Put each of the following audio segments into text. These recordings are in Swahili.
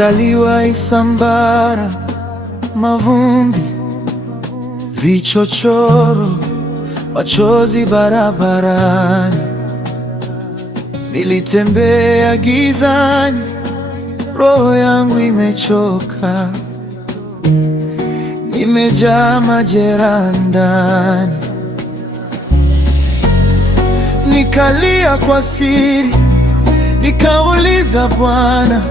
Nilizaliwa Isambara, mavumbi, vichochoro, machozi barabarani. Nilitembea gizani, roho yangu imechoka, nimejaa majeraha ndani. Nikalia kwa siri, nikauliza Bwana,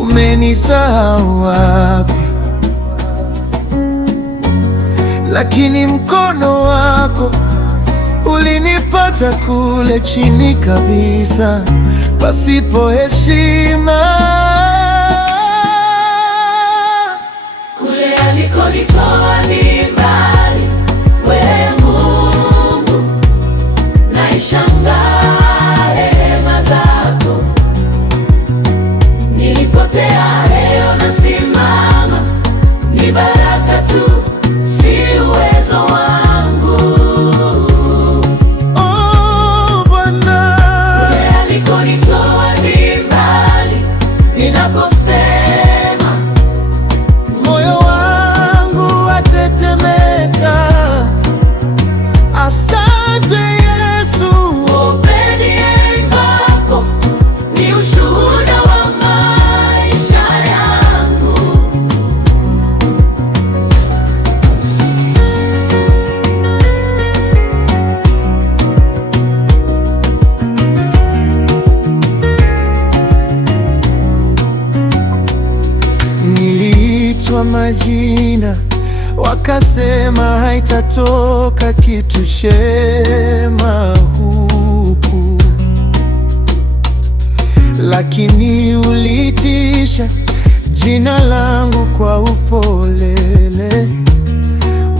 umenisahau wapi? Lakini mkono wako ulinipata kule chini kabisa, pasipo heshima. Kule alikonitoa ni mbali, wewe Mungu, naishangaa rehema zako. Nilipotea, leo nasimama, ni baraka tu, si uwezo wangu. Oh Bwana, kule alikonitoa ni mbali, ninaposema moyo wangu watetemeka. Asante Yesu. Obedience ni ushuhuda wa maisha yangu. Niliitwa majina, wakasema haitatoka kitu chema huku, lakini uliitisha jina langu kwa upolele,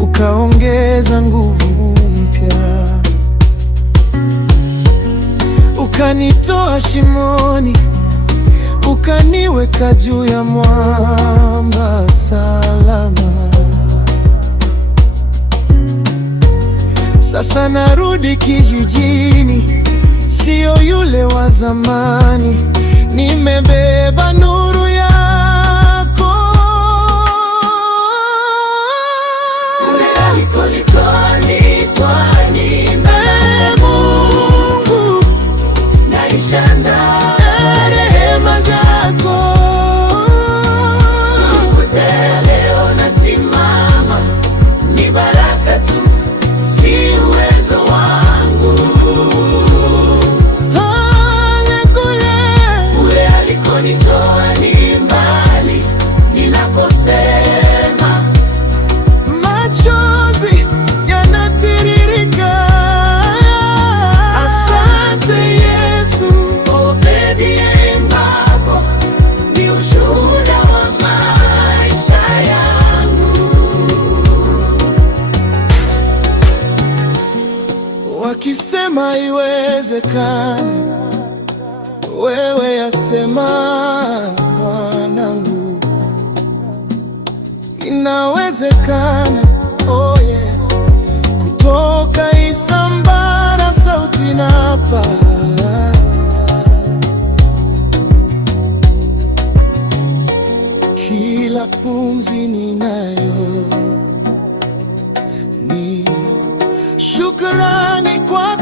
ukaongeza nguvu mpya, ukanitoa shimoni, ukaniweka juu ya mwamba salama. Sasa narudi kijijini, sio yule wa zamani, nimebeba nuru yako. Kule alikonitoa ni mbali, Mungu, naishangaa rehema zako. nilipotea, leo nasimama, ni baraka tu, si uwezo wangu. Haleluya. Kule alikonitoa ni mbali, ninaposema Machozi yanatiririka. Asante Yesu. obedience ni ushuhuda wa maisha yangu. Wakisema iwezekani, wewe yasema mwanangu, inawezekana. Oh yeah. Kutoka Isambara sauti napaa, kila pumzi ninayo ni shukrani kwa